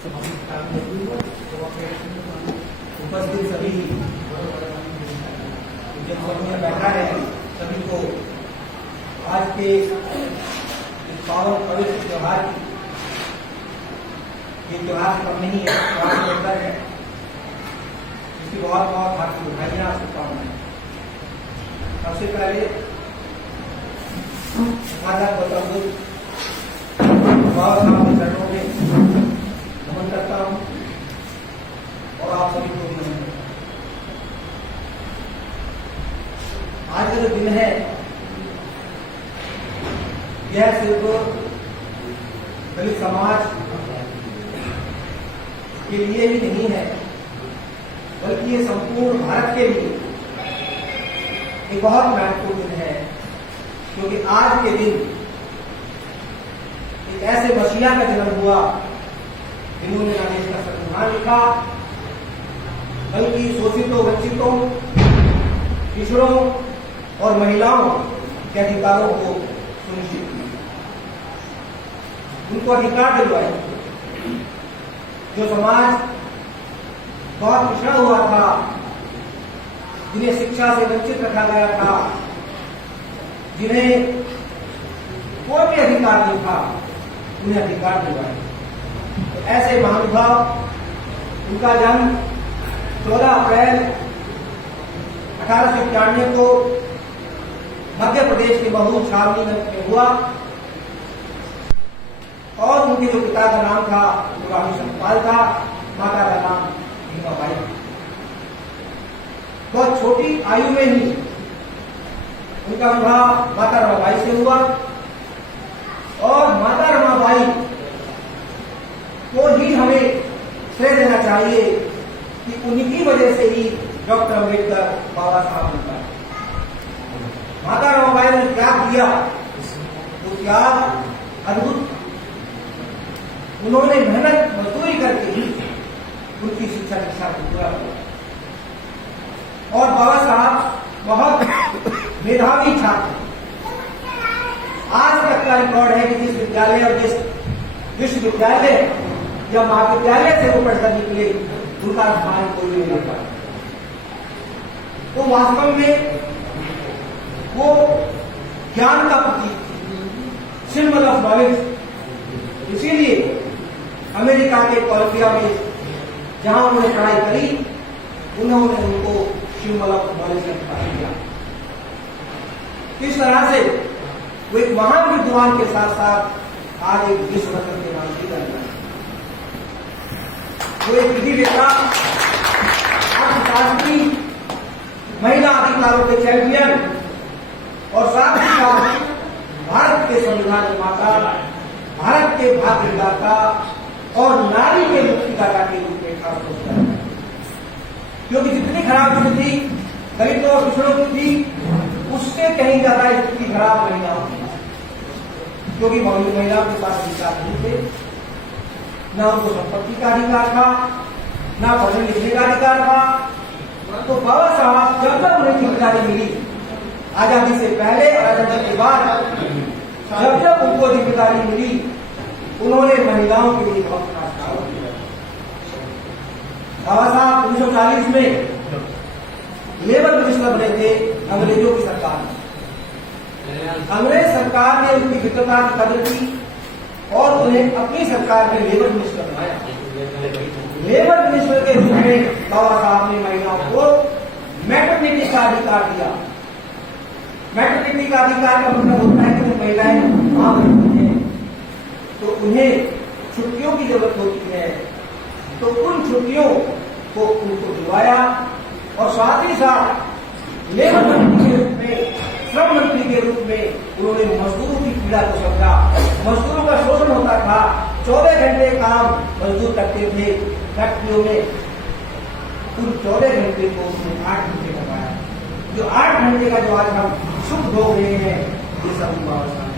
उपस्थित सभी में बैठा है, सभी को आज के इस पावन पवित्र त्योहार की, ये त्योहार से कम नहीं है, त्योहार के अंदर है, इसकी बहुत बहुत हार्दिक बधाइयां, शुभकामनाएं। सबसे पहले माता गौतम बुद्ध बाबा साहब के चरणों में नमन करता हूं और आप सभी को भी नमन करता हूं। आज का जो दिन है यह सिर्फ दलित समाज के लिए ही नहीं है, बल्कि ये संपूर्ण भारत के लिए एक बहुत महत्वपूर्ण दिन है, क्योंकि आज के दिन एक ऐसे मसीहा का जन्म हुआ जिन्होंने ना देश का संविधान लिखा, बल्कि शोषितों, वंचितों, पिछड़ों और महिलाओं के अधिकारों को सुनिश्चित किया, उनको अधिकार दिलवाए। जो समाज बहुत पिछड़ा हुआ था, जिन्हें शिक्षा से वंचित रखा गया था, जिन्हें कोई भी अधिकार नहीं था, उन्हें अधिकार दिलवाए। तो ऐसे महानुभाव, उनका जन्म 14 अप्रैल 1891 को मध्य प्रदेश के महू छावनी में हुआ और उनके जो पिता का नाम था वो रानी सतपाल था, माता का नाम भीमाबाई। बहुत छोटी आयु में ही उनका विवाह माता रमाबाई से हुआ और माता रमाबाई को ही हमें श्रेय देना चाहिए कि उन्हीं वजह से ही डॉक्टर अम्बेडकर बाबा साहब बनता है। माता रमाबाई ने त्याग दिया, वो त्याग अद्भुत। उन्होंने मेहनत मजदूरी करके ही उनकी शिक्षा दीक्षा को पूरा किया और बाबा साहब बहुत मेधावी छात्र। आज तक का रिकॉर्ड है कि जिस विद्यालय और जिस विश्वविद्यालय या महाविद्यालय से वो पढ़कर निकले, उनका स्थान कोई नहीं लेता। तो वास्तव में वो ज्ञान का प्रतीक थी, सिंबल ऑफ नॉलेज। इसीलिए अमेरिका के कोलंबिया में जहां उन्होंने पढ़ाई करी, उन्होंने उनको सिंबल ऑफ नॉलेज का पढ़ाई किया। इस तरह से वो एक महान विद्वान के साथ साथ आज एक विश्व रत्न के नाम से जाना है। वो एक विधिवेत्ता, अर्थशास्त्री, महिला अधिकारों के चैंपियन और साथ ही साथ भारत के संविधान निर्माता, भारत के भाग्यदाता और नारी के मुक्तिदाता के रूप में खास होता है। क्योंकि जितनी खराब स्थिति दलितों और पिछड़ों की थी, उससे कहीं ज्यादा स्थिति खराब महिलाओं की, क्योंकि महिलाओं के पास अधिकार नहीं थे, न उनको संपत्ति का अधिकार था, न पढ़ने लिखने का अधिकार था। तो बाबा साहब जब जब उन्हें जिम्मेदारी मिली, आजादी से पहले और आजादी के बाद जब जब उनको जिम्मेदारी मिली, उन्होंने महिलाओं के लिए बहुत खास काम किया। बाबा साहब 1940 में लेबर मिनिस्टर बने थे अंग्रेजों की सरकार में। अंग्रेज सरकार ने उनकी विद्वता की कदर की और उन्हें अपनी सरकार में लेबर मिनिस्टर बनाया। लेबर मिनिस्टर के रूप में बाबा साहब ने महिलाओं को मैटरनिटी का अधिकार दिया। मैटरनिटी का अधिकार का मतलब होता है कि जो महिलाएं मां बनती हैं तो उन्हें छुट्टियों की जरूरत होती है, तो उन छुट्टियों को उनको दिलवाया और साथ ही साथ लेबर मंत्री के रूप में, श्रम मंत्री के रूप में उन्होंने मजदूरों की पीड़ा को समझा। मजदूरों का शोषण होता था, 14 घंटे काम मजदूर करते थे फैक्ट्रियों में, उन 14 घंटे को उसने 8 घंटे करवाया। जो 8 घंटे का जो आज हम सुख भोग रहे हैं, ये सब बाबा साहब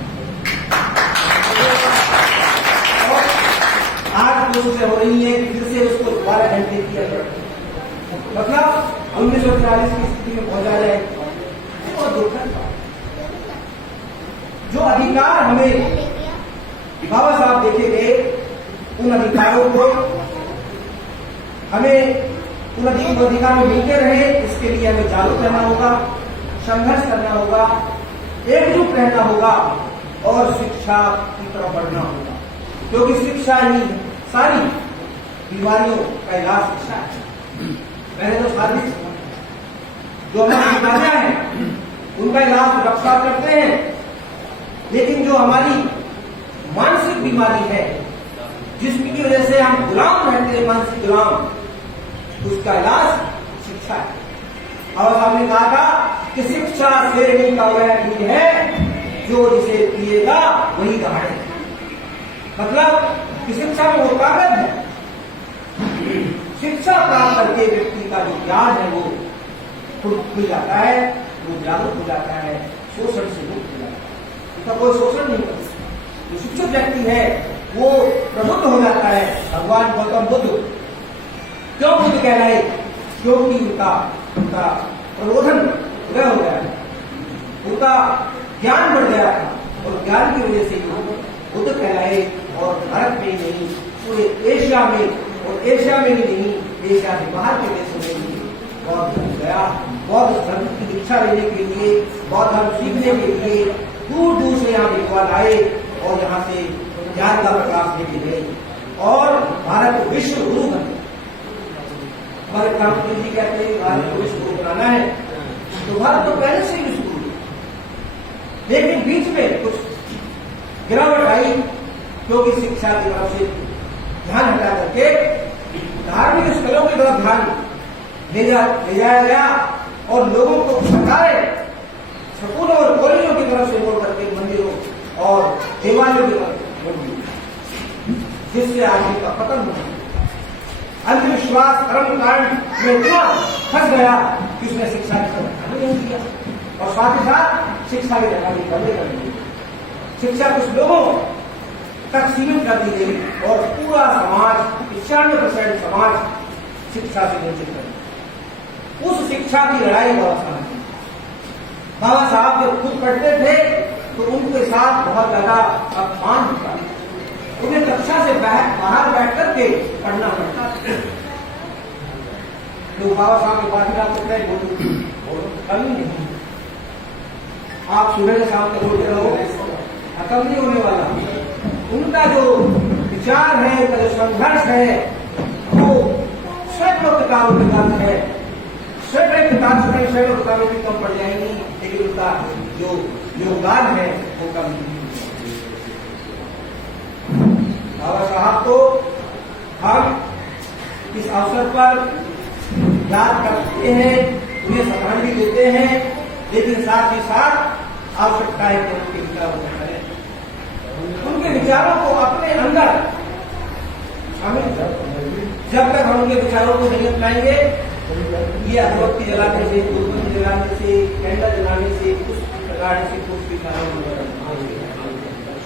आज कोशिशें हो रही है कि फिर से उसको 12 घंटे किया जाए, मतलब 1940 की स्थिति में पहुंचा जाए। और दुखद जो अधिकार हमें बाबा साहब देखे गए उन अधिकारों को हमें उन अधिकार में मिलते रहे, इसके लिए हमें जागरूक रहना होगा, संघर्ष करना होगा, एकजुट रहना होगा और शिक्षा की तरफ बढ़ना होगा, क्योंकि शिक्षा ही सारी बीमारियों का इलाज शिक्षा है। मैंने तो सारी जो हमारी बीमारियां हैं उनका इलाज रक्षा करते हैं, लेकिन जो हमारी मानसिक बीमारी है जिसकी वजह से हम गुलाम रहते हैं, मानसिक गुलाम, उसका इलाज शिक्षा है। और हमने कहा था कि शिक्षा शेरनी का वह दूध है जो जिसे पिएगा वही दहाड़े। मतलब कि शिक्षा में वो ताकत है, शिक्षा प्राप्त करके व्यक्ति का जो ज्ञान है वो खुल जाता है, वो जागरूक हो जाता है, शोषण से मुक्त हो जाता है, उसका कोई शोषण नहीं करता। जो शिक्षित व्यक्ति है वो प्रबुद्ध हो जाता है। भगवान गौतम बुद्ध क्यों बुद्ध कहलाए? क्योंकि उनका प्रबोधन वह हो गया, उनका ज्ञान बढ़ गया था और ज्ञान की वजह से बुद्ध कहलाए। और भारत में ही नहीं, पूरे एशिया में, और एशिया में ही नहीं, एशिया के बाहर के देशों में भी बौद्ध धर्म गया। बौद्ध धर्म की दीक्षा लेने के लिए, बौद्ध धर्म सीखने के लिए दूर दूर से यहाँ विद्वान आए और यहाँ से ज्ञान का प्रकाश लेके गए और भारत को विश्व गुरु बने। हमारे क्रांति जी कहते हैं भारत को विश्व गुरु बनाना है, तो भारत तो पहले से ही विश्व गुरु, लेकिन बीच में कुछ गिरावट आई क्योंकि शिक्षा की तरफ से ध्यान हटा करके धार्मिक स्थलों की तरफ ध्यान ले जाया गया और लोगों को सरकारें स्कूलों और कॉलेजों की तरफ से मोड़ करके मंदिरों और देवालयों की तरफ मोड़ दी, जिससे आदमी का पतन हुआ। अंधविश्वास कर्म कांड में इतना फंस गया कि उसने शिक्षा की तरफ नहीं दिया और साथ ही साथ शिक्षा की जगह भी बंद कर दी। शिक्षा कुछ लोगों तक सीमित कर दी गई और पूरा समाज, 95% समाज शिक्षा से वंचित कर दिया। उस शिक्षा की लड़ाई बाबा साहब की, बाबा साहब जब खुद पढ़ते थे तो उनके साथ बहुत ज्यादा अपमान होता, उन्हें कक्षा से बाहर बैठ करके पढ़ना पड़ता। तो बाबा साहब के पास कमी नहीं, आप सुबह से शाम तक बोलते रहो, खत्म नहीं होने वाला। उनका जो विचार है, उनका जो संघर्ष है, वो सैकड़ों किताबों के दर्ज है। सैकड़ों किताबें भी कम पड़ जाएंगी, लेकिन उनका जो योगदान है वो कम नहीं। बाबा साहब को हम इस अवसर पर याद करते हैं, उन्हें श्रद्धांजलि देते हैं, लेकिन साथ ही साथ आवश्यकता है कि उनके विचारों को करें, उनके विचारों को अपने अंदर शामिल करें। जब तक हम उनके विचारों को नहीं अपनाएंगे, ये अगरबत्ती जलाने से, धूपबत्ती जलाने से, कैंडल जलाने से, कुछ प्रकार से कुछ भी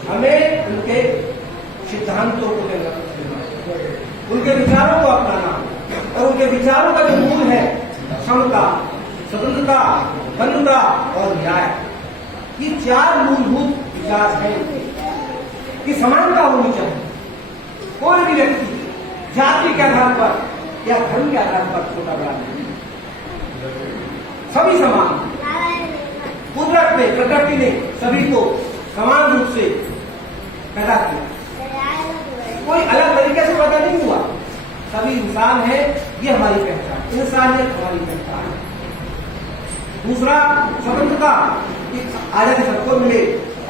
हमें उनके सिद्धांतों को उनके विचारों को अपनाना और उनके विचारों का जो मूल है समता, स्वतंत्रता, बंधुता और न्याय, ये 4 मूलभूत विचार हैं कि समानता होनी चाहिए। कोई भी व्यक्ति जाति के आधार पर या धर्म के आधार पर छोटा बड़ा नहीं, सभी समान। कुदरत ने, प्रकृति ने सभी को समान रूप से पैदा किया, कोई अलग तरीके से पैदा नहीं हुआ, सभी इंसान है, ये हमारी पहचान, इंसानियत हमारी पहचान है। दूसरा, स्वतंत्रता, आजादी सबको मिले,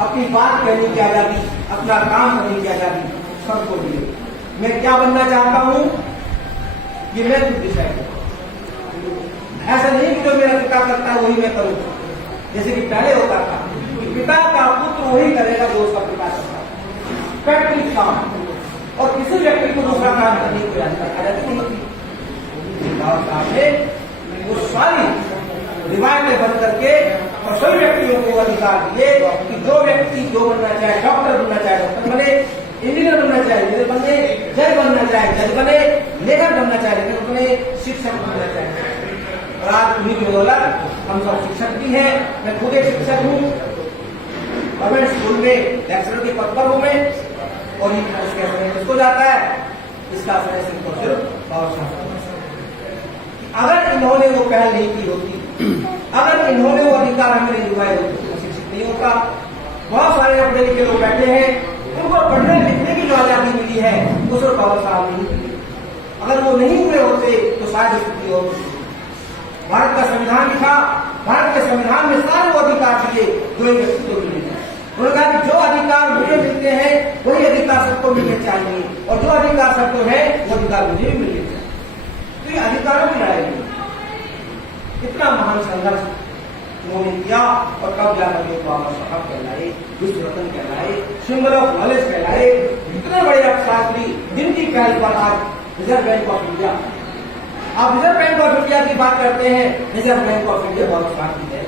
अपनी बात कहने की आजादी, अपना काम करने की आजादी सबको मिले। मैं क्या बनना चाहता हूं ये मैं खुद डिसाइड करूं। ऐसा नहीं कि जो मेरा पिता करता है वही मैं करूं, जैसे कि पहले होता था कि पिता का पुत्र वही करेगा जो उसका पिता करता है, प्रैक्टिकल काम, और किसी व्यक्ति को दूसरा काम करने की आजादी नहीं होती। वो सारी रिवायतें बंद करके और सभी व्यक्तियों को अधिकार दिए कि जो व्यक्ति जो बनना चाहे, डॉक्टर बनना चाहे डॉक्टर बने, इंजीनियर बनना चाहे इंजीनियर बने, जज बनना चाहे जज बने, लेखक बनना चाहे लेखक बने, शिक्षक बनना चाहे। और आज उन्हीं की बदौलत हम सब शिक्षक भी हैं। मैं खुद एक शिक्षक हूँ, गवर्नमेंट स्कूल में लेक्चरर के पद पर हूँ मैं, और ये इसके असर किसको जाता है? इसका असर सिर्फ और सिर्फ बाबा साहब। अगर इन्होंने वो पहल नहीं की होती, अगर इन्होंने वो अधिकार हमें नहीं दिलवाए होते तो शिक्षित नहीं होता। बहुत सारे पढ़े लिखे लोग बैठे हैं, उनको पढ़ने लिखने की जो आजादी मिली है वो सिर्फ बाबा साहब नहीं मिली। अगर वो नहीं हुए होते तो शायद स्थिति और भारत का संविधान लिखा, भारत के संविधान में सारे वो अधिकार दिए जो एक व्यक्ति को मिले हैं। उन्होंने कहा कि जो अधिकार मुझे मिलते हैं वही अधिकार सबको मिलने चाहिए, और जो अधिकार सबको है वो अधिकार मुझे भी मिलने चाहिए। तो ये अधिकारों की लड़ाई है। कितना महान संघर्ष उन्होंने किया, और कब जाकर के बाबा साहब कहलाए, विश्व रत्न कहलाए, सिंबल ऑफ नॉलेज कहलाए। इतने बड़े अर्थशास्त्री जिनकी पहल पर आज रिजर्व बैंक ऑफ इंडिया, आप रिजर्व बैंक ऑफ इंडिया की बात करते हैं, रिजर्व बैंक ऑफ इंडिया बाबा साहब की है।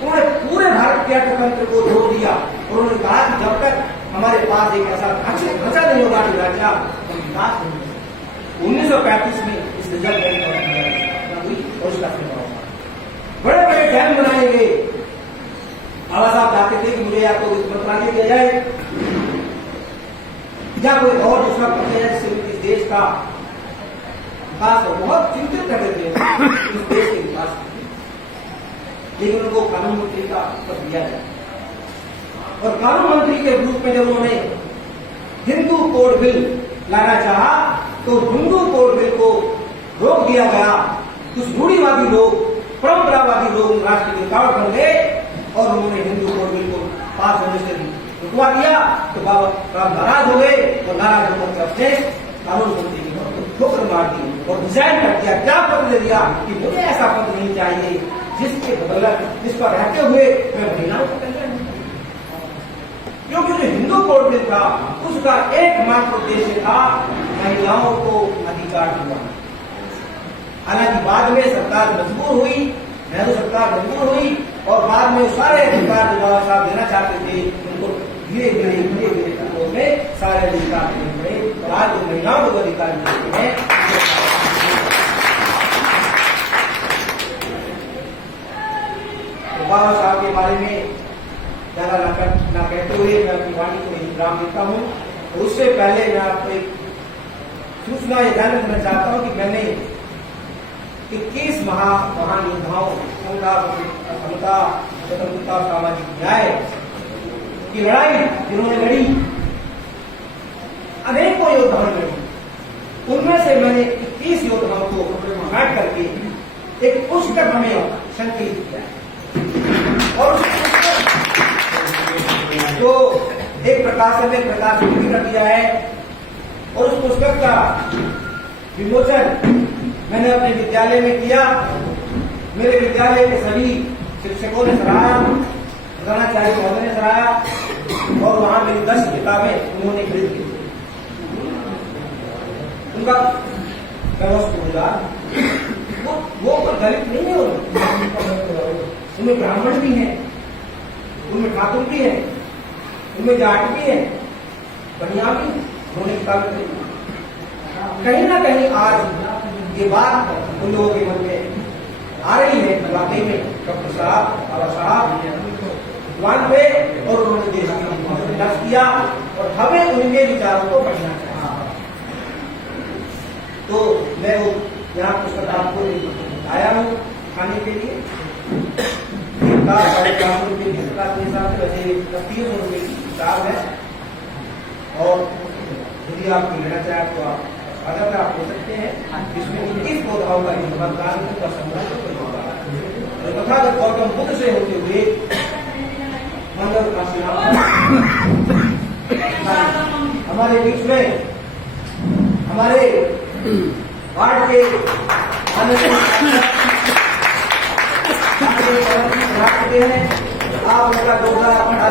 उन्होंने पूरे भारत के अर्थतंत्र को जोड़ दिया, और उन्होंने कहा कि जब तक हमारे पास एक ऐसा ढांचा नहीं होगा कि ढांचा विकास नहीं होगा। 1935 में इस रिजर्व बैंक ऑफ इंडिया हुई और उसका बड़े बड़े डैम बनाए गए। बाबा साहब चाहते थे कि मुझे या तो वित्त मंत्रालय दिया जाए या कोई और दूसरा पद दिया जाए जिससे इस देश का विकास हो। बहुत चिंतित रहते थे इस देश के विकास, लेकिन उनको कानून मंत्री का पद दिया जाए। और कानून मंत्री के रूप में जब उन्होंने हिंदू कोड बिल लाना चाहा तो हिंदू कोड बिल को रोक दिया गया। कुछ रूढ़िवादी लोग, परंपरावादी लोग राष्ट्र की रुकावट बन गए और उन्होंने हिंदू कोड बिल को पास होने से रुकवा दिया। तो बाबा साहब नाराज हो गए और नाराज होकर अपने कानून मंत्री की ठोकर मार दी और डिजाइन कर दिया, क्या पद दे दिया कि मुझे ऐसा पद नहीं चाहिए जिसके बदला, जिस पर रहते हुए मैं महिलाओं को कल्याण, क्योंकि जो हिंदू कोड बिल था उसका एकमात्र उद्देश्य था महिलाओं को अधिकार दिलाना। हालांकि बाद में सरकार मजबूर हुई, नेहरू सरकार मजबूर हुई और बाद में सारे अधिकार जो बाबा साहब देना चाहते थे उनको धीरे धीरे कदमों में सारे अधिकार देने पड़े। और आज जो महिलाओं को अधिकार मिलते हैं, तो बाबा साहब के बारे में ज्यादा ना कहते हुए मैं अपनी वाणी को विराम देता हूँ। तो उससे पहले मैं आपको एक सूचना ये ध्यान रखना चाहता हूँ कि मैंने 21 महान योद्धाओं, समता, स्वतंत्रता, सामाजिक न्याय की लड़ाई जिन्होंने लड़ी, अनेकों योद्धाओं ने लड़ी, उनमें से मैंने 21 योद्धाओं को बैठ करके एक पुस्तक हमें संकलित किया है। और जो एक प्रकाशन में प्रकाशित भी कर दिया है, और उस पुस्तक का विमोचन मैंने अपने विद्यालय में किया। मेरे विद्यालय के सभी शिक्षकों ने सराहा, प्रधानाचार्य महोदय ने सराहा, और वहां मेरी 10 किताबें उन्होंने खरीद ली। उनका वो दलित नहीं है, उनमें ब्राह्मण भी हैं, उनमें ठाकुर भी है, उनमें जाट भी है, बनिया भी, उन्होंने किताबें खरीदी। कहीं ना कहीं आज ये बात उन लोगों के मन में आ रही है कि वाकई में डॉक्टर साहब, बाबा साहब विद्वान थे और उन्होंने देश की विकास किया और हमें उनके विचारों को पढ़ना चाहिए। तो मैं वो यहाँ पुस्तक आपको आया हूँ खाने के लिए। वैसे 300 रुपये की किताब है, और यदि आप लेना चाहें तो आप अगर आप ले सकते हैं। इसमें 21 पौधाओं का योगदान का संग्रह तथागत गौतम बुद्ध से होते हुए मंगल हमारे बीच में हमारे वार्ड के आप उनका